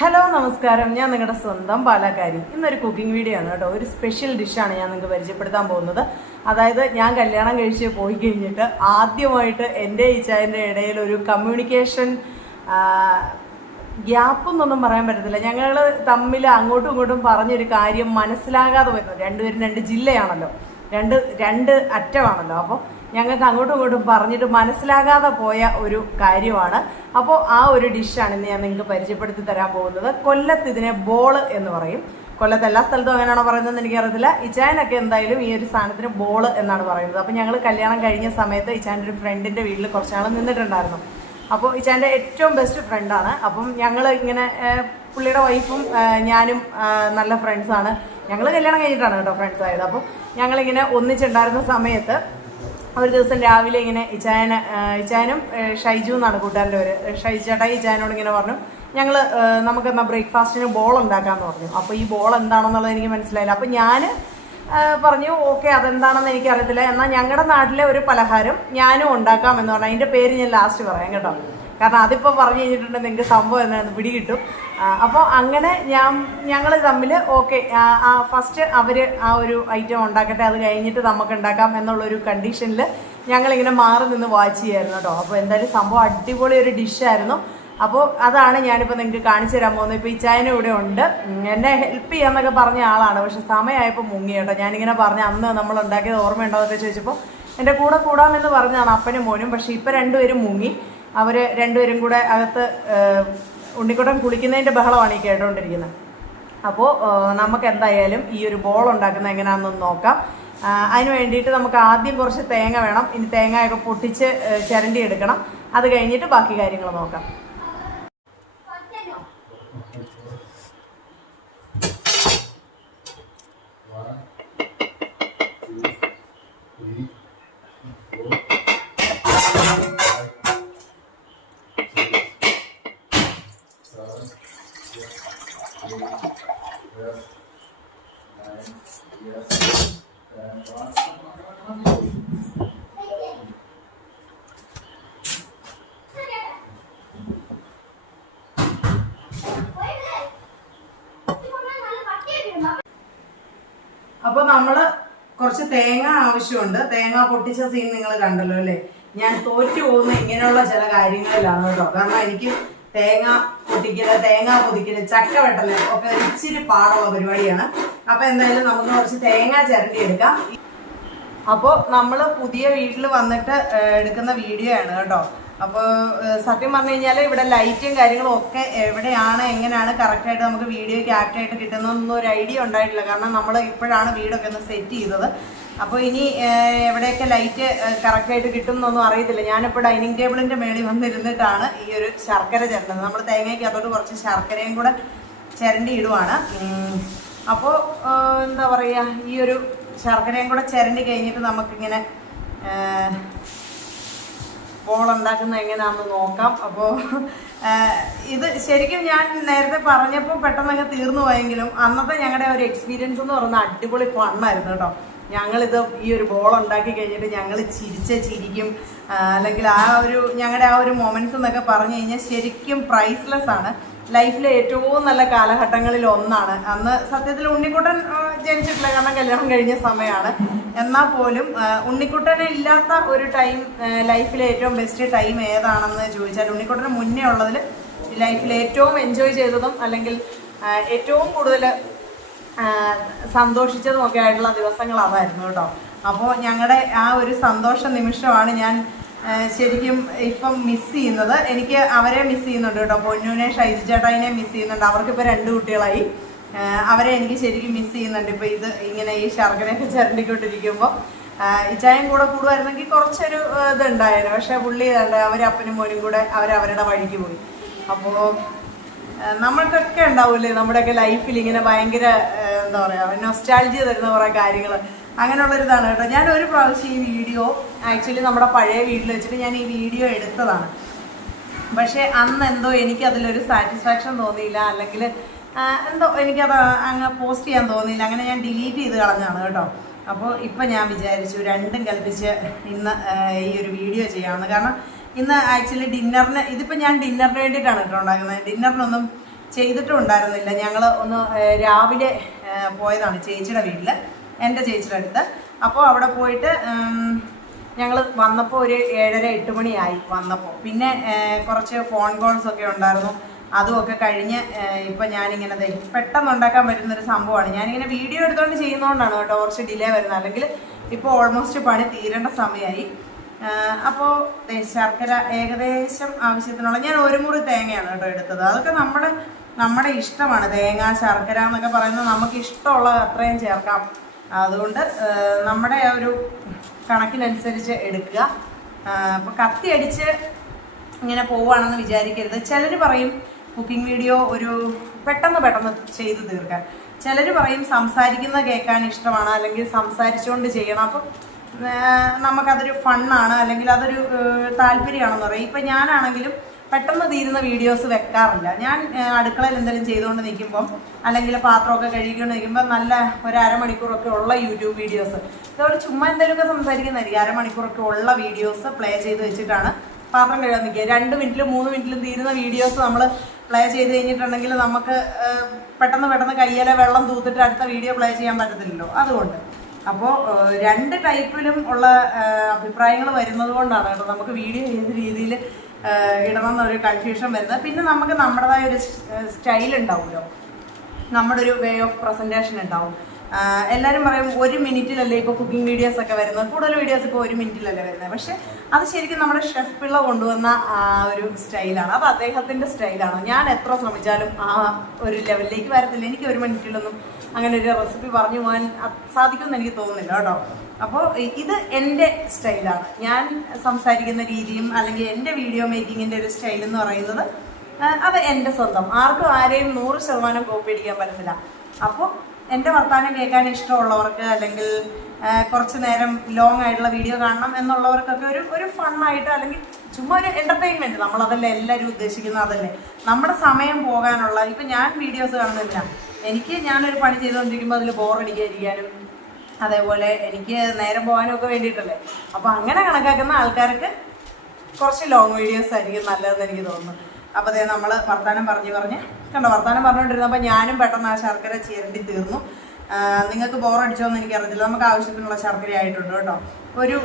Hello നമസ്കാരം. ഞാൻ നിങ്ങളുടെ സ്വന്തം പാലക്കാരി. ഇന്നൊരു കുക്കിംഗ് വീഡിയോ ആണ് കേട്ടോ. ഒരു സ്പെഷ്യൽ ഡിഷാണ് ഞാൻ നിങ്ങൾക്ക് പരിചയപ്പെടുത്താൻ പോകുന്നത്. അതായത് ഞാൻ കല്യാണം കഴിച്ച് പോയി കഴിഞ്ഞിട്ട് ആദ്യമായിട്ട് എന്റെ ഇച്ചായന്റെ ഇടയിൽ ഒരു കമ്മ്യൂണിക്കേഷൻ ഗ്യാപ്പ് എന്നൊന്നും പറയാൻ പറ്റത്തില്ല. ഞങ്ങൾ തമ്മിൽ അങ്ങോട്ടും ഇങ്ങോട്ടും പറഞ്ഞൊരു കാര്യം മനസ്സിലാകാതെ വരുന്നു. രണ്ടുപേരും രണ്ട് ജില്ലയാണല്ലോ. രണ്ട് രണ്ട് അറ്റമാണല്ലോ. അപ്പോൾ ഞങ്ങൾക്ക് അങ്ങോട്ടും ഇങ്ങോട്ടും പറഞ്ഞിട്ട് മനസ്സിലാകാതെ പോയ ഒരു കാര്യമാണ്. അപ്പോൾ ആ ഒരു ഡിഷാണ് ഇന്ന് ഞാൻ നിങ്ങൾക്ക് പരിചയപ്പെടുത്തി തരാൻ പോകുന്നത്. കൊല്ലത്ത് ഇതിനെ ബോൾ എന്ന് പറയും. കൊല്ലത്ത് എല്ലാ സ്ഥലത്തും അങ്ങനെയാണോ പറയുന്നതെന്ന് എനിക്കറിയത്തില്ല. ഇച്ചായനൊക്കെ എന്തായാലും ഈ ഒരു സാധനത്തിന് ബോൾ എന്നാണ് പറയുന്നത്. അപ്പോൾ ഞങ്ങൾ കല്യാണം കഴിഞ്ഞ സമയത്ത് ഇച്ചാന്റെ ഒരു ഫ്രണ്ടിന്റെ വീട്ടിൽ കുറച്ചാൾ നിന്നിട്ടുണ്ടായിരുന്നു. അപ്പോൾ ഇച്ചാന്റെ ഏറ്റവും ബെസ്റ്റ് ഫ്രണ്ടാണ് അപ്പം ഞങ്ങൾ ഇങ്ങനെ പുള്ളിയുടെ വൈഫും ഞാനും നല്ല ഫ്രണ്ട്സാണ് ഞങ്ങൾ കല്യാണം കഴിഞ്ഞിട്ടാണ് കേട്ടോ ഫ്രണ്ട്സ് ആയത്. അപ്പം ഞങ്ങളിങ്ങനെ ഒന്നിച്ചുണ്ടായിരുന്ന സമയത്ത് ഒരു ദിവസം രാവിലെ ഇങ്ങനെ ഇച്ചായന ഇച്ചായനും ഷൈജു എന്നാണ് കൂട്ടുകാരന്റെ പേര്. ഷൈജു ചേട്ടായി ഇച്ചായനോട് ഇങ്ങനെ പറഞ്ഞു ഞങ്ങൾ നമുക്ക് എന്നാൽ ബ്രേക്ക്ഫാസ്റ്റിന് ബോൾ ഉണ്ടാക്കാമെന്ന് പറഞ്ഞു. അപ്പോൾ ഈ ബോൾ എന്താണെന്നുള്ളത് എനിക്ക് മനസ്സിലായില്ല. അപ്പോൾ ഞാൻ പറഞ്ഞു ഓക്കെ അതെന്താണെന്ന് എനിക്കറിയത്തില്ല. എന്നാൽ ഞങ്ങളുടെ നാട്ടിലെ ഒരു പലഹാരം ഞാനും ഉണ്ടാക്കാം എന്ന് പറഞ്ഞു. അതിന്റെ പേര് ഞാൻ ലാസ്റ്റ് പറയാം കേട്ടോ. കാരണം അതിപ്പോൾ പറഞ്ഞു കഴിഞ്ഞിട്ടുണ്ടെങ്കിൽ നിങ്ങൾക്ക് സംഭവം എന്താണെന്ന് പിടികിട്ടും. അപ്പോൾ അങ്ങനെ ഞാൻ ഞങ്ങൾ തമ്മിൽ ഓക്കെ ഫസ്റ്റ് അവർ ആ ഒരു ഐറ്റം ഉണ്ടാക്കട്ടെ അത് കഴിഞ്ഞിട്ട് നമുക്ക് ഉണ്ടാക്കാം എന്നുള്ളൊരു കണ്ടീഷനിൽ ഞങ്ങളിങ്ങനെ മാറി നിന്ന് വാച്ച് ചെയ്യായിരുന്നു കേട്ടോ. അപ്പോൾ എന്തായാലും സംഭവം അടിപൊളി ഒരു ഡിഷായിരുന്നു അപ്പോൾ അതാണ് ഞാനിപ്പോൾ നിങ്ങൾക്ക് കാണിച്ചു തരാൻ പോകുന്നത്. ഇപ്പോൾ ഈ ചായന ഇവിടെ ഉണ്ട്. എന്നെ ഹെൽപ്പ് ചെയ്യാന്നൊക്കെ പറഞ്ഞ ആളാണ്. പക്ഷെ സമയമായപ്പോൾ മുങ്ങി കേട്ടോ. ഞാനിങ്ങനെ പറഞ്ഞ അന്ന് നമ്മൾ ഉണ്ടാക്കിയത് ഓർമ്മയുണ്ടോ ചോദിച്ചപ്പോൾ എന്റെ കൂടെ കൂടാമെന്ന് പറഞ്ഞാണ് അപ്പനും മോനും. പക്ഷേ ഇപ്പം രണ്ടുപേരും മുങ്ങി. അവർ രണ്ടുപേരും കൂടെ അകത്ത് ഉണ്ണിക്കുട്ടൻ കുളിക്കുന്നതിന്റെ ബഹളമാണ് ഈ കേട്ടുകൊണ്ടിരിക്കുന്നത് അപ്പോൾ നമുക്ക് എന്തായാലും ഈ ഒരു ബോൾ ഉണ്ടാക്കുന്നത് എങ്ങനെയാണെന്നൊന്ന് നോക്കാം. അതിന് വേണ്ടിയിട്ട് നമുക്ക് ആദ്യം കുറച്ച് തേങ്ങ വേണം. ഇനി തേങ്ങയൊക്കെ പൊട്ടിച്ച് ചിരണ്ടി എടുക്കണം. അത് കഴിഞ്ഞിട്ട് ബാക്കി കാര്യങ്ങൾ നോക്കാം അപ്പോൾ നമ്മൾ കുറച്ച് തേങ്ങ ആവശ്യമുണ്ട്. തേങ്ങ പൊട്ടിച്ച സീൻ നിങ്ങൾ കണ്ടല്ലോ അല്ലേ? ഞാൻ തോറ്റു പോകുന്ന ഇങ്ങനെയുള്ള ചില കാര്യങ്ങളിലാണ് കേട്ടോ. കാരണം എനിക്ക് തേങ്ങ പൊട്ടിക്കൽ തേങ്ങ പൊതിക്കൽ ചക്ക വെട്ടൽ ഒക്കെ ഇച്ചിരി പാടുള്ള പരിപാടിയാണ്. അപ്പൊ എന്തായാലും നമുക്ക് കുറച്ച് തേങ്ങ ചിരണ്ടി എടുക്കാം. അപ്പോൾ നമ്മൾ പുതിയ വീട്ടിൽ വന്നിട്ട് എടുക്കുന്ന വീഡിയോ ആണ് കേട്ടോ. അപ്പോൾ സത്യം പറഞ്ഞു കഴിഞ്ഞാൽ ഇവിടെ ലൈറ്റും കാര്യങ്ങളും ഒക്കെ എവിടെയാണ് എങ്ങനെയാണ് കറക്റ്റായിട്ട് നമുക്ക് വീഡിയോ ക്യാപ്റ്റായിട്ട് കിട്ടുന്നതെന്നൊന്നും ഒരു ഐഡിയ ഉണ്ടായിട്ടില്ല. കാരണം നമ്മൾ ഇപ്പോഴാണ് വീടൊക്കെ ഒന്ന് സെറ്റ് ചെയ്തത്. അപ്പോൾ ഇനി എവിടെയൊക്കെ ലൈറ്റ് കറക്റ്റായിട്ട് കിട്ടും എന്നൊന്നും അറിയത്തില്ല. ഞാനിപ്പോൾ ഡൈനിങ് ടേബിളിന്റെ മേളിൽ വന്നിരുന്നിട്ടാണ് ഈ ഒരു ശർക്കര ചേർന്നത് നമ്മൾ തേങ്ങയ്ക്ക് അതോട് കുറച്ച് ശർക്കരയും കൂടെ ചിരണ്ടി ഇടുവാണ്. അപ്പോൾ എന്താ പറയുക ഈ ഒരു ശർക്കരയും കൂടെ ചിരണ്ടി കഴിഞ്ഞിട്ട് നമുക്കിങ്ങനെ ബോൾ ഉണ്ടാക്കുന്ന എങ്ങനെയാണെന്ന് നോക്കാം. അപ്പോൾ ഇത് ശരിക്കും ഞാൻ നേരത്തെ പറഞ്ഞപ്പോൾ പെട്ടെന്നങ്ങ് തീർന്നു പോയെങ്കിലും അന്നത്തെ ഞങ്ങളുടെ ഒരു എക്സ്പീരിയൻസ് എന്ന് പറയുന്നത് അടിപൊളി ഫണ്ണായിരുന്നു കേട്ടോ. ഞങ്ങളിത് ഈ ഒരു ബോൾ ഉണ്ടാക്കി കഴിഞ്ഞിട്ട് ഞങ്ങൾ ചിരിച്ച ചിരിക്കും. അല്ലെങ്കിൽ ആ ഒരു ഞങ്ങളുടെ ആ ഒരു മൊമെൻസ് എന്നൊക്കെ പറഞ്ഞു കഴിഞ്ഞാൽ ശരിക്കും പ്രൈസ്ലെസ് ആണ്. ലൈഫിലെ ഏറ്റവും നല്ല കാലഘട്ടങ്ങളിൽ ഒന്നാണ്. അന്ന് സത്യത്തിൽ ഉണ്ണിക്കുട്ടൻ ജനിച്ചിട്ടില്ല. കാരണം കല്യാണം കഴിഞ്ഞ സമയമാണ് എന്നാൽ പോലും ഉണ്ണിക്കുട്ടനെ ഇല്ലാത്ത ഒരു ടൈം ലൈഫിലെ ഏറ്റവും ബെസ്റ്റ് ടൈം ഏതാണെന്ന് ചോദിച്ചാൽ ഉണ്ണിക്കുട്ടന് മുന്നേ ഉള്ളതിൽ ലൈഫിൽ ഏറ്റവും എൻജോയ് ചെയ്തതും അല്ലെങ്കിൽ ഏറ്റവും കൂടുതൽ സന്തോഷിച്ചതും ഒക്കെ ആയിട്ടുള്ള ദിവസങ്ങൾ അതായിരുന്നു കേട്ടോ. അപ്പോൾ ഞങ്ങളുടെ ആ ഒരു സന്തോഷ നിമിഷമാണ് ഞാൻ ശരിക്കും ഇപ്പം മിസ് ചെയ്യുന്നത്. എനിക്ക് അവരെ മിസ് ചെയ്യുന്നുണ്ട് കേട്ടോ. പൊന്നൂനെ ഷൈജു ചേട്ടായിനെ മിസ് ചെയ്യുന്നുണ്ട്. അവർക്കിപ്പോൾ രണ്ട് കുട്ടികളായി. അവരെ എനിക്ക് ശരിക്കും മിസ് ചെയ്യുന്നുണ്ട്. ഇപ്പോൾ ഇത് ഇങ്ങനെ ഈ ശർക്കരയൊക്കെ ചിരണ്ടിക്കൊണ്ടിരിക്കുമ്പോൾ ഇച്ചായം കൂടെ കൂടുമായിരുന്നെങ്കിൽ കുറച്ചൊരു ഇതുണ്ടായിരുന്നു. പക്ഷേ പുള്ളി ഇതുണ്ട് അവർ അപ്പനും മോനും കൂടെ അവരവരുടെ വഴിക്ക് പോയി. അപ്പോൾ നമ്മൾക്കൊക്കെ ഉണ്ടാവില്ലേ? നമ്മുടെയൊക്കെ ലൈഫിൽ ഇങ്ങനെ ഭയങ്കര എന്താ പറയുക നൊസ്റ്റാൾജിയ തരുന്ന കുറേ കാര്യങ്ങൾ അങ്ങനെയുള്ളൊരിതാണ് കേട്ടോ. ഞാൻ ഒരു പ്രാവശ്യം ഈ വീഡിയോ ആക്ച്വലി നമ്മുടെ പഴയ വീട്ടിൽ വെച്ചിട്ട് ഞാൻ ഈ വീഡിയോ എടുത്തതാണ്. പക്ഷേ അന്ന് എന്തോ എനിക്ക് അതിലൊരു സാറ്റിസ്ഫാക്ഷൻ തോന്നിയില്ല അല്ലെങ്കിൽ എന്തോ എനിക്കത് അങ്ങ് പോസ്റ്റ് ചെയ്യാൻ തോന്നിയില്ല. അങ്ങനെ ഞാൻ ഡിലീറ്റ് ചെയ്ത് കളഞ്ഞാണ് കേട്ടോ. അപ്പോൾ ഇപ്പം ഞാൻ വിചാരിച്ചു രണ്ടും കൽപ്പിച്ച് ഇന്ന് ഈ ഒരു വീഡിയോ ചെയ്യാമെന്ന് കാരണം ഇന്ന് ആക്ച്വലി ഡിന്നറിന് ഇതിപ്പോൾ ഞാൻ ഡിന്നറിന് വേണ്ടിയിട്ടാണ് കേട്ടോ ഉണ്ടാക്കുന്നത്. ഡിന്നറിനൊന്നും ചെയ്തിട്ടും ഉണ്ടായിരുന്നില്ല. ഞങ്ങൾ ഒന്ന് രാവിലെ പോയതാണ് ചേച്ചിയുടെ വീട്ടിൽ എന്റെ ചേച്ചിയുടെ അടുത്ത്. അപ്പോൾ അവിടെ പോയിട്ട് ഞങ്ങൾ വന്നപ്പോൾ ഒരു ഏഴര എട്ട് മണിയായി വന്നപ്പോൾ പിന്നെ കുറച്ച് ഫോൺ കോൾസ് ഒക്കെ ഉണ്ടായിരുന്നു. അതുമൊക്കെ കഴിഞ്ഞ് ഇപ്പം ഞാനിങ്ങനെ പെട്ടെന്ന് ഉണ്ടാക്കാൻ പറ്റുന്നൊരു സംഭവമാണ്. ഞാനിങ്ങനെ വീഡിയോ എടുത്തുകൊണ്ട് ചെയ്യുന്നതുകൊണ്ടാണ് കേട്ടോ കുറച്ച് ഡിലേ വരുന്നത്. അല്ലെങ്കിൽ ഇപ്പോൾ ഓൾമോസ്റ്റ് പണി തീരേണ്ട സമയമായി അപ്പോൾ ശർക്കര ഏകദേശം ആവശ്യത്തിനുള്ള ഞാൻ ഒരു മുറി തേങ്ങയാണ് കേട്ടോ എടുത്തത്. അതൊക്കെ നമ്മുടെ നമ്മുടെ ഇഷ്ടമാണ്. തേങ്ങ ശർക്കര എന്നൊക്കെ പറയുന്നത് നമുക്ക് ഇഷ്ടമുള്ള അത്രയും ചേർക്കാം. അതുകൊണ്ട് നമ്മുടെ ആ ഒരു കണക്കിനനുസരിച്ച് എടുക്കുക. അപ്പോൾ കത്തി അടിച്ച് ഇങ്ങനെ പോവുകയാണെന്ന് വിചാരിക്കരുത്. ചിലർ പറയും കുക്കിംഗ് വീഡിയോ ഒരു പെട്ടെന്ന് പെട്ടെന്ന് ചെയ്ത് തീർക്കാൻ. ചിലർ പറയും സംസാരിക്കുന്ന കേൾക്കാൻ ഇഷ്ടമാണ് അല്ലെങ്കിൽ സംസാരിച്ചുകൊണ്ട് ചെയ്യണം. അപ്പം നമുക്കതൊരു ഫണ്ണാണ് അല്ലെങ്കിൽ അതൊരു താല്പര്യമാണെന്ന് പറയും. ഇപ്പം ഞാനാണെങ്കിലും പെട്ടെന്ന് തീരുന്ന വീഡിയോസ് വെക്കാറില്ല. ഞാൻ അടുക്കളയിൽ എന്തെങ്കിലും ചെയ്തുകൊണ്ട് നിൽക്കുമ്പം അല്ലെങ്കിൽ പാത്രമൊക്കെ കഴുകിക്കൊണ്ട് നിൽക്കുമ്പോൾ നല്ല ഒരു അരമണിക്കൂറൊക്കെ ഉള്ള യൂട്യൂബ് വീഡിയോസ് ഇതുപോലെ ചുമ്മാ എന്തെങ്കിലുമൊക്കെ സംസാരിക്കുന്നതായിരിക്കും. അരമണിക്കൂറൊക്കെ ഉള്ള വീഡിയോസ് പ്ലേ ചെയ്ത് വെച്ചിട്ടാണ് പാത്രം കഴുകാൻ നിൽക്കുക. രണ്ട് മിനിറ്റിലും മൂന്ന് മിനിറ്റിലും തീരുന്ന വീഡിയോസ് നമ്മൾ പ്ലേ ചെയ്ത് കഴിഞ്ഞിട്ടുണ്ടെങ്കിൽ നമുക്ക് പെട്ടെന്ന് പെട്ടെന്ന് കയ്യിലെ വെള്ളം തൂത്തിട്ട് അടുത്ത വീഡിയോ പ്ലേ ചെയ്യാൻ പറ്റത്തില്ലല്ലോ. അതുകൊണ്ട്. അപ്പോൾ രണ്ട് ടൈപ്പിലും ഉള്ള അഭിപ്രായങ്ങൾ വരുന്നത് കൊണ്ടാണ് കേട്ടോ. നമുക്ക് വീഡിയോ ഏത് രീതിയിൽ ഇടണം ഒരു കൺഫ്യൂഷൻ വരുന്നത്. പിന്നെ നമുക്ക് നമ്മുടേതായ ഒരു സ്റ്റൈൽ ഉണ്ടാവുമല്ലോ. നമ്മുടെ ഒരു വേ ഓഫ് പ്രസന്റേഷൻ ഉണ്ടാവും. എല്ലാവരും പറയും ഒരു മിനിറ്റിലല്ലേ ഇപ്പോൾ കുക്കിംഗ് വീഡിയോസ് ഒക്കെ വരുന്നത്? കൂടുതൽ വീഡിയോസ് ഇപ്പോൾ ഒരു മിനിറ്റിലല്ലേ വരുന്നത്? പക്ഷെ അത് ശരിക്കും നമ്മുടെ ഷെഫ് പിള്ള കൊണ്ടുവന്ന ആ ഒരു സ്റ്റൈലാണ്. അത് അദ്ദേഹത്തിന്റെ സ്റ്റൈലാണ്. ഞാൻ എത്ര ശ്രമിച്ചാലും ആ ഒരു ലെവലിലേക്ക് വരത്തില്ല. എനിക്ക് ഒരു മിനിറ്റിലൊന്നും അങ്ങനെ ഒരു റെസിപ്പി പറഞ്ഞു പോകാൻ സാധിക്കുമെന്ന് എനിക്ക് തോന്നുന്നില്ല കേട്ടോ. അപ്പോൾ ഇത് എന്റെ സ്റ്റൈലാണ്. ഞാൻ സംസാരിക്കുന്ന രീതിയും അല്ലെങ്കിൽ എന്റെ വീഡിയോ മേക്കിങ്ങിന്റെ ഒരു സ്റ്റൈൽ എന്ന് പറയുന്നത് അത് എന്റെ സ്വന്തം. ആർക്കും ആരെയും നൂറ് ശതമാനം കോപ്പി അടിക്കാൻ പറ്റത്തില്ല. അപ്പോൾ എന്റെ വർത്തമാനം കേൾക്കാൻ ഇഷ്ടമുള്ളവർക്ക് അല്ലെങ്കിൽ കുറച്ച് നേരം ലോങ് ആയിട്ടുള്ള വീഡിയോ കാണണം എന്നുള്ളവർക്കൊക്കെ ഒരു ഒരു ഫണ്ണായിട്ട് അല്ലെങ്കിൽ ചുമ്മാ ഒരു എന്റർടൈൻമെന്റ് നമ്മളതല്ലേ എല്ലാവരും ഉദ്ദേശിക്കുന്നത് അതല്ലേ. നമ്മുടെ സമയം പോകാനുള്ള ഇപ്പം ഞാൻ വീഡിയോസ് കാണുന്നില്ല. എനിക്ക് ഞാനൊരു പണി ചെയ്തുകൊണ്ടിരിക്കുമ്പോൾ അതിൽ ബോറടിക്കാതിരിക്കാനും അതേപോലെ എനിക്ക് നേരം പോകാനും ഒക്കെ വേണ്ടിയിട്ടല്ലേ. അപ്പോൾ അങ്ങനെ കണക്കാക്കുന്ന ആൾക്കാർക്ക് കുറച്ച് ലോങ് വീഡിയോസ് ആയിരിക്കും നല്ലതെന്ന് എനിക്ക് തോന്നുന്നു. അപ്പോൾ അതേ നമ്മൾ വർത്തമാനം പറഞ്ഞു പറഞ്ഞ് കണ്ടോ വർത്തമാനം പറഞ്ഞുകൊണ്ടിരുന്നപ്പോൾ ഞാനും പെട്ടെന്ന് ആ ശർക്കര ചിരണ്ടി തീർന്നു. നിങ്ങൾക്ക് ബോറടിച്ചോന്ന് എനിക്ക് അറിയത്തില്ല നമുക്ക് ആവശ്യത്തിനുള്ള ശർക്കര ആയിട്ടുണ്ട് കേട്ടോ. ഒരു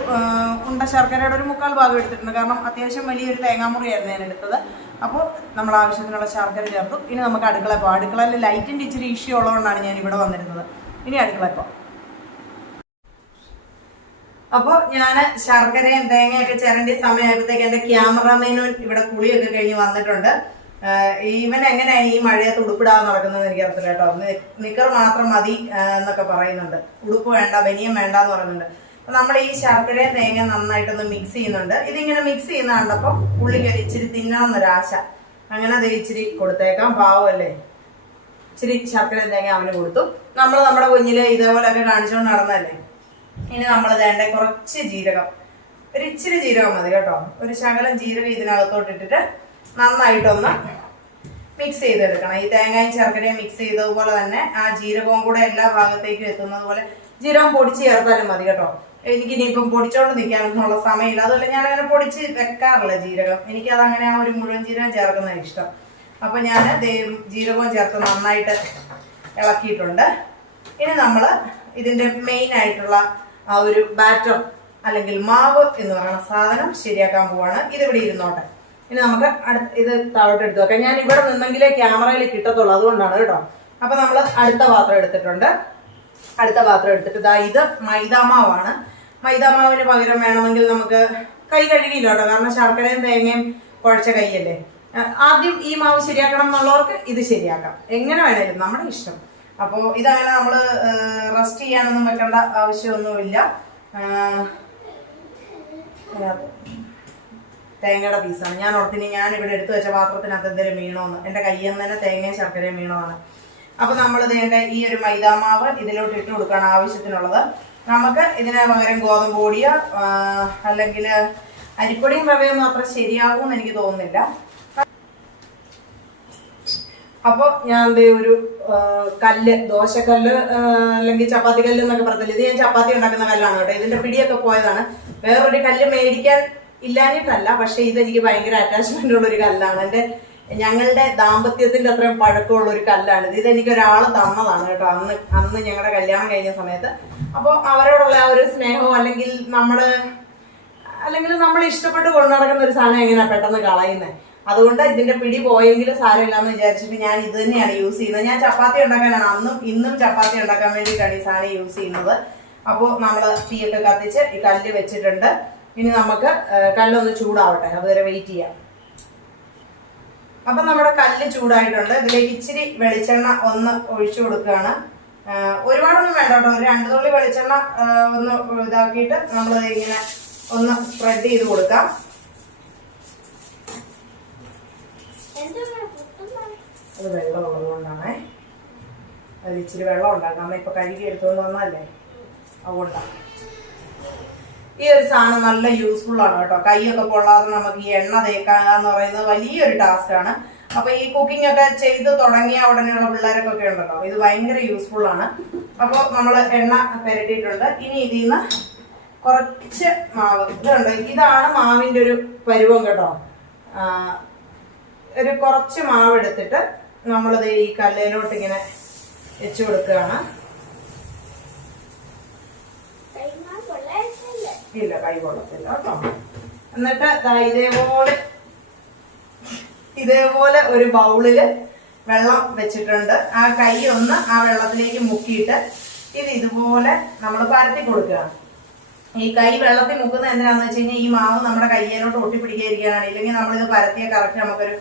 കുണ്ട ശർക്കരയുടെ ഒരു മുക്കാൽ ഭാഗം എടുത്തിട്ടുണ്ട്. കാരണം അത്യാവശ്യം വലിയൊരു തേങ്ങാമുറിയായിരുന്നു ഞാൻ എടുത്തത്. അപ്പോൾ നമ്മൾ ആവശ്യത്തിനുള്ള ശർക്കര ചേർത്തു. ഇനി നമുക്ക് അടുക്കള പോകാം അടുക്കളയിൽ ലൈറ്റിന്റെ ഇച്ചിരി ഇഷ്യൂ ഉള്ളതുകൊണ്ടാണ് ഞാൻ ഇവിടെ വന്നിരുന്നത്. ഇനി അടുക്കള പോകാം അപ്പോൾ ഞാൻ ശർക്കരയും തേങ്ങയൊക്കെ ചിരണ്ടിയ സമയമായപ്പോഴത്തേക്ക് എന്റെ ക്യാമറമാനും ഇവിടെ കുളിയൊക്കെ കഴിഞ്ഞ് വന്നിട്ടുണ്ട്. ഈവൻ എങ്ങനെയാണ് ഈ മഴയത്ത് ഉടുപ്പിടാതെ നടക്കുന്നത് എനിക്ക് അറിയത്തില്ല കേട്ടോ നിക്കർ മാത്രം മതി എന്നൊക്കെ പറയുന്നുണ്ട്. ഉടുപ്പ് വേണ്ട ബനിയം വേണ്ട എന്ന് പറയുന്നുണ്ട്. അപ്പൊ നമ്മൾ ഈ ശർക്കരയും തേങ്ങ നന്നായിട്ടൊന്ന് മിക്സ് ചെയ്യുന്നുണ്ട്. ഇതിങ്ങനെ മിക്സ് ചെയ്യുന്ന കണ്ടപ്പോൾ ഉള്ളിക്ക് ഒരു ഇച്ചിരി തിന്നണം എന്നൊരാശ അങ്ങനെ അത് ഇച്ചിരി കൊടുത്തേക്കാം പാവമല്ലേ ഇച്ചിരി ശർക്കര തേങ്ങ അവന് കൊടുത്തു. നമ്മൾ നമ്മുടെ കുഞ്ഞിൽ ഇതേപോലെയൊക്കെ കാണിച്ചുകൊണ്ട് നടന്നല്ലേ ഇനി നമ്മൾ വേണ്ട കുറച്ച് ജീരകം. ഒരു ഇച്ചിരി ജീരകം മതി കേട്ടോ. ഒരു ശകലം ജീരകം ഇതിനകത്തോട്ട് ഇട്ടിട്ട് നന്നായിട്ടൊന്ന് മിക്സ് ചെയ്തെടുക്കണം. ഈ തേങ്ങയും ശർക്കരയും മിക്സ് ചെയ്തതുപോലെ തന്നെ ആ ജീരകവും കൂടെ എല്ലാ ഭാഗത്തേക്കും എത്തുന്നത് പോലെ ജീരകം പൊടിച്ച് ചേർത്താലും മതി കേട്ടോ. എനിക്ക് ഇനിയിപ്പം പൊടിച്ചോണ്ട് നിൽക്കാനൊന്നുള്ള സമയമില്ല. അതുപോലെ ഞാൻ അങ്ങനെ പൊടിച്ച് വെക്കാറില്ല ജീരകം. എനിക്കത് അങ്ങനെ ആ ഒരു മുഴുവൻ ജീരകം ചേർക്കുന്നതാണ് ഇഷ്ടം. അപ്പൊ ഞാൻ ജീരകവും ചേർത്ത് നന്നായിട്ട് ഇളക്കിയിട്ടുണ്ട്. ഇനി നമ്മൾ ഇതിന്റെ മെയിൻ ആയിട്ടുള്ള ആ ഒരു ബാറ്റർ അല്ലെങ്കിൽ മാവ് എന്ന് പറയുന്ന സാധനം ശരിയാക്കാൻ പോവാണ്. ഇതിവിടെ ഇരുന്നോട്ടെ. ഇനി നമുക്ക് അടുത്ത ഇത് താഴോട്ട് എടുത്തു വെക്കാം. ഞാൻ ഇവിടെ നിന്നെങ്കിലേ ക്യാമറയിൽ കിട്ടത്തുള്ളൂ. അതുകൊണ്ടാണ് കേട്ടോ. അപ്പൊ നമ്മൾ അടുത്ത പാത്രം എടുത്തിട്ടുണ്ട്. അടുത്ത പാത്രം എടുത്തിട്ട് ഇതാ ഇത് മൈദാമാവാണ് മൈദാമാവിന് പകരം വേണമെങ്കിൽ നമുക്ക് കൈ കഴുകിയില്ല കേട്ടോ. കാരണം ശർക്കരയും തേങ്ങയും കുഴച്ച കൈയല്ലേ. ആദ്യം ഈ മാവ് ശരിയാക്കണം എന്നുള്ളവർക്ക് ഇത് ശരിയാക്കാം. എങ്ങനെ വേണേലും. നമ്മുടെ ഇഷ്ടം. അപ്പോൾ ഇതങ്ങനെ നമ്മൾ റെസ്റ്റ് ചെയ്യാനൊന്നും വെക്കേണ്ട ആവശ്യമൊന്നുമില്ല. തേങ്ങയുടെ പീസാണ്. ഞാൻ ഓർത്തിന് ഞാൻ ഇവിടെ എടുത്തു വെച്ച പാത്രത്തിനകത്ത് എന്തെങ്കിലും വീണോന്ന്. എന്റെ കയ്യിൽ നിന്ന് തന്നെ തേങ്ങയും ശർക്കരയും വീണതാണ് അപ്പൊ നമ്മൾ ഇതിന്റെ ഈ ഒരു മൈദാമാവ് ഇതിലോട്ട് ഇട്ട് കൊടുക്കുകയാണ് ആവശ്യത്തിനുള്ളത്. നമുക്ക് ഇതിന് പകരം ഗോതമ്പ് പൊടിയോ അല്ലെങ്കിൽ അരിപ്പൊടിയും റവയൊന്നും അത്ര ശരിയാകുമെന്ന് എനിക്ക് തോന്നുന്നില്ല. അപ്പോൾ ഞാൻ ദേ ഒരു കല്ല് ദോശക്കല്ല് അല്ലെങ്കിൽ ചപ്പാത്തി കല്ല് എന്നൊക്കെ പറഞ്ഞില്ല? ഇത് ഞാൻ ചപ്പാത്തി ഉണ്ടാക്കുന്ന കല്ലാണ് കേട്ടോ. ഇതിന്റെ പിടിയൊക്കെ പോയതാണ്. വേറൊരു കല്ല് മേടിക്കാൻ ഇല്ലാഞ്ഞിട്ടല്ല പക്ഷെ ഇതെനിക്ക് ഭയങ്കര അറ്റാച്ച്മെന്റ് ഉള്ള ഒരു കല്ലാണ്. എന്റെ ഞങ്ങളുടെ ദാമ്പത്യത്തിന്റെ അത്രയും പഴക്കമുള്ള ഒരു കല്ലാണ്. ഇത് എനിക്ക് ഒരാൾ തന്നതാണ് കേട്ടോ അന്ന്. അന്ന് ഞങ്ങളുടെ കല്യാണം കഴിഞ്ഞ സമയത്ത്. അപ്പോൾ അവരോടുള്ള ആ ഒരു സ്നേഹവും അല്ലെങ്കിൽ നമ്മൾ അല്ലെങ്കിൽ നമ്മൾ ഇഷ്ടപ്പെട്ട് കൊണ്ടു നടക്കുന്ന ഒരു സാധനം എങ്ങനെയാണ് പെട്ടെന്ന് കളയുന്നത് അതുകൊണ്ട് ഇതിന്റെ പിടി പോയെങ്കിലും സാരമില്ല എന്ന് വിചാരിച്ചിട്ട് ഞാൻ ഇത് തന്നെയാണ് യൂസ് ചെയ്യുന്നത്. ഞാൻ ചപ്പാത്തി ഉണ്ടാക്കാനാണ് അന്നും ഇന്നും ചപ്പാത്തി ഉണ്ടാക്കാൻ വേണ്ടിയിട്ടാണ് ഈ സാധനം യൂസ് ചെയ്യുന്നത്. അപ്പോൾ നമ്മൾ തീയൊക്കെ കത്തിച്ച് ഈ കല്ല് വെച്ചിട്ടുണ്ട്. ഇനി നമുക്ക് കല്ലൊന്ന് ചൂടാവട്ടെ. അതുവരെ വെയിറ്റ് ചെയ്യാം. അപ്പൊ നമ്മുടെ കല്ല് ചൂടായിട്ടുണ്ട്. ഇതിലേക്ക് ഇച്ചിരി വെളിച്ചെണ്ണ ഒന്ന് ഒഴിച്ചു കൊടുക്കുകയാണ്. ഒരുപാടൊന്നും വേണ്ട കേട്ടോ. ഒരു രണ്ട് തുള്ളി വെളിച്ചെണ്ണ ഒന്ന് ഇതാക്കിയിട്ട് നമ്മൾ ഇങ്ങനെ ഒന്ന് സ്പ്രെഡ് ചെയ്ത് കൊടുക്കാം. അത് വെള്ളം ഉള്ളതുകൊണ്ടാണേ. അത് ഇച്ചിരി വെള്ളം ഉണ്ടാക്കാം അമ്മ കഴുകി എടുത്തുകൊണ്ട് വന്നല്ലേ അതുകൊണ്ടാണ് ഈ ഒരു സാധനം നല്ല യൂസ്ഫുൾ ആണ് കേട്ടോ. കൈയൊക്കെ പൊള്ളാതെ നമുക്ക് ഈ എണ്ണ തേക്കുക എന്ന് പറയുന്നത് വലിയൊരു ടാസ്ക് ആണ്. അപ്പൊ ഈ കുക്കിംഗ് ഒക്കെ ചെയ്ത് തുടങ്ങിയ ഉടനെയുള്ള പിള്ളേരൊക്കെ ഉണ്ടല്ലോ. ഇത് ഭയങ്കര യൂസ്ഫുൾ ആണ്. അപ്പോൾ നമ്മൾ എണ്ണ പുരട്ടിയിട്ടുണ്ട്. ഇനി ഇതിൽ നിന്ന് കുറച്ച് മാവ്. ഇതുണ്ട്. ഇതാണ് മാവിന്റെ ഒരു പരുവം കേട്ടോ. ഒരു കുറച്ച് മാവ് എടുത്തിട്ട് നമ്മളിത് ഈ കല്ലയിലോട്ട് ഇങ്ങനെ വെച്ചു കൊടുക്കുകയാണ്. ഇല്ല കൈ കൊള്ളത്തില്ല കേട്ടോ. എന്നിട്ട് ഇതേപോലെ ഇതേപോലെ ഒരു ബൗളിൽ വെള്ളം വെച്ചിട്ടുണ്ട്. ആ കൈ ഒന്ന് ആ വെള്ളത്തിലേക്ക് മുക്കിയിട്ട് ഇത് ഇതുപോലെ നമ്മൾ പരത്തി കൊടുക്കുക ഈ കൈ വെള്ളത്തിൽ മുക്കുന്നത് എന്തിനാന്ന് വെച്ച് കഴിഞ്ഞാൽ ഈ മാവ് നമ്മുടെ കയ്യിലോട്ട് ഒട്ടിപ്പിടിക്കാതിരിക്കാനാണ്. ഇല്ലെങ്കിൽ നമ്മളിത് പരത്തിയ കറക്റ്റ് നമുക്കൊരു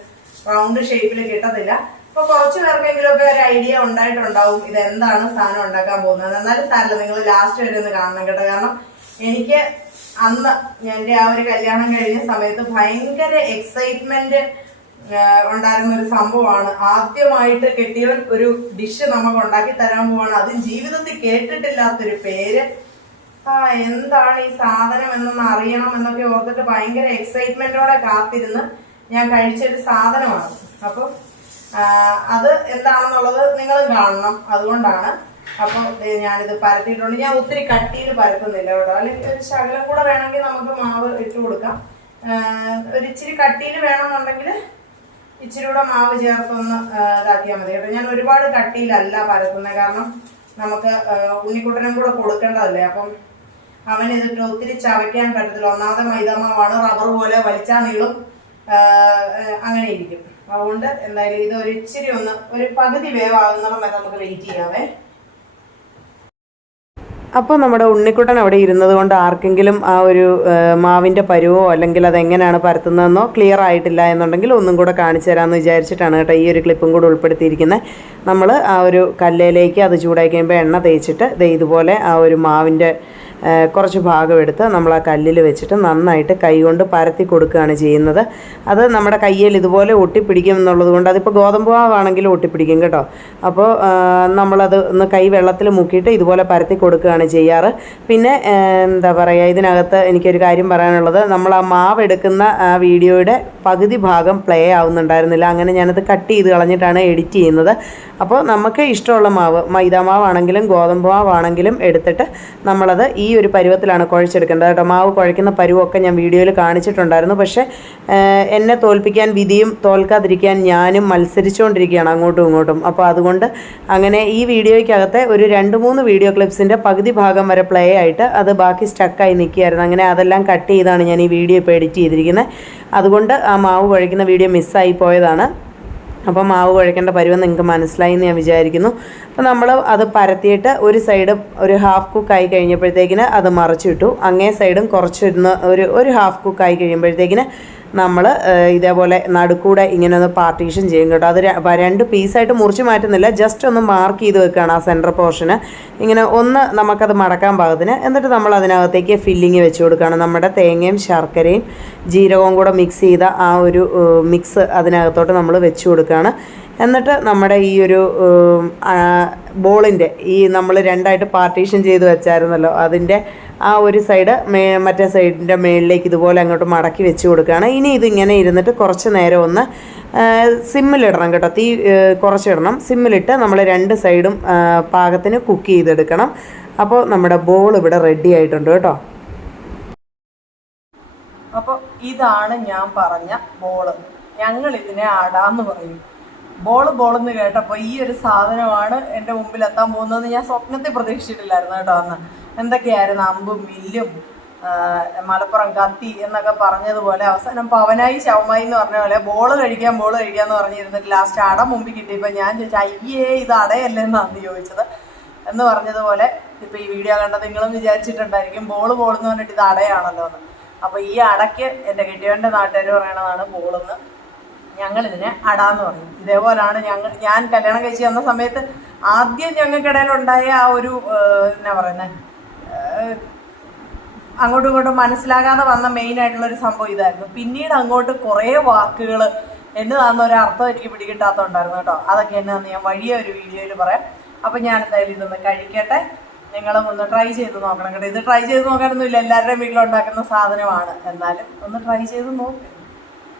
റൗണ്ട് ഷേപ്പിൽ കിട്ടത്തില്ല. അപ്പൊ കുറച്ച് പേർക്കെങ്കിലും ഒക്കെ ഒരു ഐഡിയ ഉണ്ടായിട്ടുണ്ടാവും ഇത് എന്താണ് സാധനം ഉണ്ടാക്കാൻ പോകുന്നത്. എന്നാലും സാധനം നിങ്ങൾ ലാസ്റ്റ് വരെ ഒന്ന് കാണണം കേട്ടോ. കാരണം എനിക്ക് അന്ന് എന്റെ ആ ഒരു കല്യാണം കഴിഞ്ഞ സമയത്ത് ഭയങ്കര എക്സൈറ്റ്മെന്റ് ഉണ്ടായിരുന്ന ഒരു സംഭവമാണ്. ആദ്യമായിട്ട് കെട്ടിയവൻ ഒരു ഡിഷ് നമുക്ക് ഉണ്ടാക്കി തരാൻ പോവാണ്. അതും ജീവിതത്തിൽ കേട്ടിട്ടില്ലാത്തൊരു പേര്. ആ എന്താണ് ഈ സാധനം എന്നൊന്ന് അറിയണം എന്നൊക്കെ ഓർത്തിട്ട് ഭയങ്കര എക്സൈറ്റ്മെന്റോടെ കാത്തിരുന്ന് ഞാൻ കഴിച്ചൊരു സാധനമാണ്. അപ്പം അത് എന്താണെന്നുള്ളത് നിങ്ങളും കാണണം. അതുകൊണ്ടാണ്. അപ്പം ഞാനിത് പരത്തിയിട്ടുണ്ട്. ഞാൻ ഒത്തിരി കട്ടിയിൽ പരത്തുന്നില്ല കേട്ടോ. അല്ലെങ്കിൽ ഒരു ശകലം കൂടെ വേണമെങ്കിൽ നമുക്ക് മാവ് ഇട്ട് കൊടുക്കാം. ഒരു ഇച്ചിരി കട്ടിയിൽ വേണമെന്നുണ്ടെങ്കിൽ ഇച്ചിരി കൂടെ മാവ് ചേർത്തൊന്ന് ഇതാക്കിയാൽ മതി കേട്ടോ. ഞാൻ ഒരുപാട് കട്ടിയിലല്ല പരത്തുന്നത്. കാരണം നമുക്ക് ഉണ്ണിക്കുട്ടനും കൂടെ കൊടുക്കേണ്ടതല്ലേ. അപ്പം അവനിതിട്ട് ഒത്തിരി ചവയ്ക്കാൻ പറ്റത്തില്ല. ഒന്നാമത്തെ മൈദാമാവാണ് റബ്ബർ പോലെ വലിച്ചാ നീളും. അങ്ങനെ ഇരിക്കും. അതുകൊണ്ട് എന്തായാലും ഇത് ഒരു ഇച്ചിരി ഒന്ന് ഒരു പകുതി വേവാകുന്നതും വരെ നമുക്ക് വെയിറ്റ് ചെയ്യാവേ. അപ്പോൾ നമ്മുടെ ഉണ്ണിക്കുട്ടൻ അവിടെ ഇരുന്നത് കൊണ്ട് ആർക്കെങ്കിലും ആ ഒരു മാവിന്റെ പരുവോ അല്ലെങ്കിൽ അതെങ്ങനെയാണ് പരത്തുന്നതെന്നോ ക്ലിയർ ആയിട്ടില്ല എന്നുണ്ടെങ്കിൽ ഒന്നും കൂടെ കാണിച്ചു തരാമെന്ന് വിചാരിച്ചിട്ടാണ് കേട്ടോ ഈ ഒരു ക്ലിപ്പും കൂടെ ഉൾപ്പെടുത്തിയിരിക്കുന്നത് നമ്മൾ ആ ഒരു കല്ലയിലേക്ക് അത് ചൂടാക്കി കഴിയുമ്പോൾ എണ്ണ തേച്ചിട്ട് ദേ ഇതുപോലെ ആ ഒരു മാവിന്റെ കുറച്ച് ഭാഗം എടുത്ത് നമ്മൾ ആ കല്ലിൽ വെച്ചിട്ട് നന്നായിട്ട് കൈകൊണ്ട് പരത്തി കൊടുക്കുകയാണ് ചെയ്യുന്നത്. അത് നമ്മുടെ കയ്യിൽ ഇതുപോലെ ഒട്ടിപ്പിടിക്കും എന്നുള്ളത് കൊണ്ട് അതിപ്പോൾ ഗോതമ്പ് മാവാണെങ്കിലും ഒട്ടിപ്പിടിക്കും കേട്ടോ. അപ്പോൾ നമ്മളത് ഒന്ന് കൈ വെള്ളത്തിൽ മുക്കിയിട്ട് ഇതുപോലെ പരത്തി കൊടുക്കുകയാണ് ചെയ്യാറ്. പിന്നെ എന്താ പറയുക ഇതിനകത്ത് എനിക്കൊരു കാര്യം പറയാനുള്ളത്. നമ്മൾ ആ മാവ് എടുക്കുന്ന ആ വീഡിയോയുടെ പകുതി ഭാഗം പ്ലേ ആവുന്നുണ്ടായിരുന്നില്ല. അങ്ങനെ ഞാനത് കട്ട് ചെയ്ത് കളഞ്ഞിട്ടാണ് എഡിറ്റ് ചെയ്യുന്നത്. അപ്പോൾ നമുക്ക് ഇഷ്ടമുള്ള മാവ് മൈദ മാവാണെങ്കിലും ഗോതമ്പ് മാവാണെങ്കിലും എടുത്തിട്ട് നമ്മളത് ഈ ഒരു പരുവത്തിലാണ് കുഴച്ചെടുക്കേണ്ടത്. കേട്ടോ മാവ് കുഴയ്ക്കുന്ന പരുവമൊക്കെ ഞാൻ വീഡിയോയിൽ കാണിച്ചിട്ടുണ്ടായിരുന്നു. പക്ഷേ എന്നെ തോൽപ്പിക്കാൻ വിധിയും തോൽക്കാതിരിക്കാൻ ഞാനും മത്സരിച്ചുകൊണ്ടിരിക്കുകയാണ് അങ്ങോട്ടും ഇങ്ങോട്ടും. അപ്പോൾ അതുകൊണ്ട് അങ്ങനെ ഈ വീഡിയോയ്ക്കകത്തെ ഒരു രണ്ട് മൂന്ന് വീഡിയോ ക്ലിപ്സിന്റെ പകുതി ഭാഗം വരെ പ്ലേ ആയിട്ട് അത് ബാക്കി സ്റ്റക്കായി നിൽക്കുകയായിരുന്നു. അങ്ങനെ അതെല്ലാം കട്ട് ചെയ്താണ് ഞാൻ ഈ വീഡിയോ ഇപ്പോൾ എഡിറ്റ് ചെയ്തിരിക്കുന്നത്. അതുകൊണ്ട് ആ മാവ് കുഴയ്ക്കുന്ന വീഡിയോ മിസ്സായി പോയതാണ്. അപ്പോൾ മാവ് കുഴക്കേണ്ട പരുവം നിങ്ങൾക്ക് മനസ്സിലായി എന്ന് ഞാൻ വിചാരിക്കുന്നു. അപ്പോൾ നമ്മൾ അത് പരത്തിയിട്ട് ഒരു സൈഡും ഒരു ഹാഫ് കുക്കായി കഴിഞ്ഞപ്പോഴത്തേക്കിന് അത് മറിച്ചിട്ടു. അങ്ങേ സൈഡും കുറച്ചിരുന്ന് ഒരു ഒരു ഹാഫ് കുക്കായി കഴിയുമ്പോഴത്തേക്കിന് നമ്മൾ ഇതേപോലെ നടുക്കൂടെ ഇങ്ങനെ ഒന്ന് പാർട്ടീഷൻ ചെയ്യും കേട്ടോ. അത് രണ്ട് പീസായിട്ട് മുറിച്ച് മാറ്റുന്നില്ല. ജസ്റ്റ് ഒന്ന് മാർക്ക് ചെയ്ത് വെക്കുകയാണ് ആ സെന്റർ പോർഷന്. ഇങ്ങനെ ഒന്ന് നമുക്കത് മടക്കാൻ പാകത്തിന്. എന്നിട്ട് നമ്മൾ അതിനകത്തേക്ക് ഫില്ലിങ് വെച്ച് കൊടുക്കുകയാണ്. നമ്മുടെ തേങ്ങയും ശർക്കരയും ജീരകവും കൂടെ മിക്സ് ചെയ്ത ആ ഒരു മിക്സ് അതിനകത്തോട്ട് നമ്മൾ വെച്ച് കൊടുക്കുകയാണ്. എന്നിട്ട് നമ്മുടെ ഈ ഒരു ബോളിന്റെ ഈ നമ്മൾ രണ്ടായിട്ട് പാർട്ടീഷൻ ചെയ്ത് വെച്ചായിരുന്നല്ലോ അതിന്റെ ആ ഒരു സൈഡ് മേ മറ്റേ സൈഡിന്റെ മേളിലേക്ക് ഇതുപോലെ അങ്ങോട്ട് മടക്കി വെച്ച് കൊടുക്കുകയാണ്. ഇനി ഇതിങ്ങനെ ഇരുന്നിട്ട് കുറച്ച് നേരം ഒന്ന് സിമ്മിലിടണം കേട്ടോ. തീ കുറച്ചിടണം. സിമ്മിലിട്ട് നമ്മൾ രണ്ട് സൈഡും പാകത്തിന് കുക്ക് ചെയ്തെടുക്കണം. അപ്പോൾ നമ്മുടെ ബോൾ ഇവിടെ റെഡി ആയിട്ടുണ്ട് കേട്ടോ. അപ്പോൾ ഇതാണ് ഞാൻ പറഞ്ഞ ബോൾ ഞങ്ങൾ ഇതിനെ അടാന്ന് പറയും. ബോൾ ബോളെന്ന് കേട്ടപ്പോൾ ഈ ഒരു സാധനമാണ് എന്റെ മുമ്പിൽ എത്താൻ പോകുന്നതെന്ന് ഞാൻ സ്വപ്നത്തിൽ പ്രതീക്ഷിച്ചിട്ടില്ലായിരുന്നു കേട്ടോ അന്ന്. എന്തൊക്കെയായിരുന്നു അമ്പും മില്ലും മലപ്പുറം കത്തി എന്നൊക്കെ പറഞ്ഞതുപോലെ അവസാനം പവനായി ശവമായി എന്ന് പറഞ്ഞ പോലെ ബോൾ കഴിക്കാൻ ബോൾ കഴിക്കാന്ന് പറഞ്ഞിരുന്നിട്ട് ലാസ്റ്റ് അട മുമ്പിൽ കിട്ടിയപ്പോൾ ഞാൻ ചോദിച്ചു അയ്യേ ഇത് അടയല്ലേ എന്നാണ് ചോദിച്ചത്. എന്ന് പറഞ്ഞതുപോലെ ഇപ്പൊ ഈ വീഡിയോ കണ്ട നിങ്ങളും വിചാരിച്ചിട്ടുണ്ടായിരിക്കും ബോൾ ബോളെന്ന് പറഞ്ഞിട്ട് ഇത് അടയാണല്ലോ എന്ന്. അപ്പൊ ഈ അടയ്ക്ക് എന്റെ കെട്ടിയവന്റെ നാട്ടുകാർ പറയണതാണ് ബോളെന്ന് ഞങ്ങളിതിനെ അട എന്ന് പറയും. ഇതേപോലാണ് ഞങ്ങൾ ഞാൻ കല്യാണം കഴിച്ച് വന്ന സമയത്ത് ആദ്യം ഞങ്ങൾക്കിടയിലുണ്ടായ ആ ഒരു എന്നാ പറയുന്നത് അങ്ങോട്ടും ഇങ്ങോട്ടും മനസ്സിലാകാതെ വന്ന മെയിൻ ആയിട്ടുള്ള ഒരു സംഭവം ഇതായിരുന്നു. പിന്നീട് അങ്ങോട്ട് കുറേ വാക്കുകൾ എന്നതാണെന്ന് ഒരു എനിക്ക് പിടികിട്ടാത്തതുണ്ടായിരുന്നു കേട്ടോ. അതൊക്കെ എന്നാന്ന് ഞാൻ വഴിയ ഒരു വീഡിയോയിൽ പറയാം. അപ്പം ഞാൻ എന്തായാലും ഇതൊന്ന് കഴിക്കട്ടെ. നിങ്ങളും ഒന്ന് ട്രൈ ചെയ്ത് നോക്കണം കേട്ടോ. ഇത് ട്രൈ ചെയ്ത് നോക്കാനൊന്നുമില്ല. എല്ലാവരുടെയും വീട്ടിലുണ്ടാക്കുന്ന സാധനമാണ്. എന്നാലും ഒന്ന് ട്രൈ ചെയ്ത് നോക്ക്.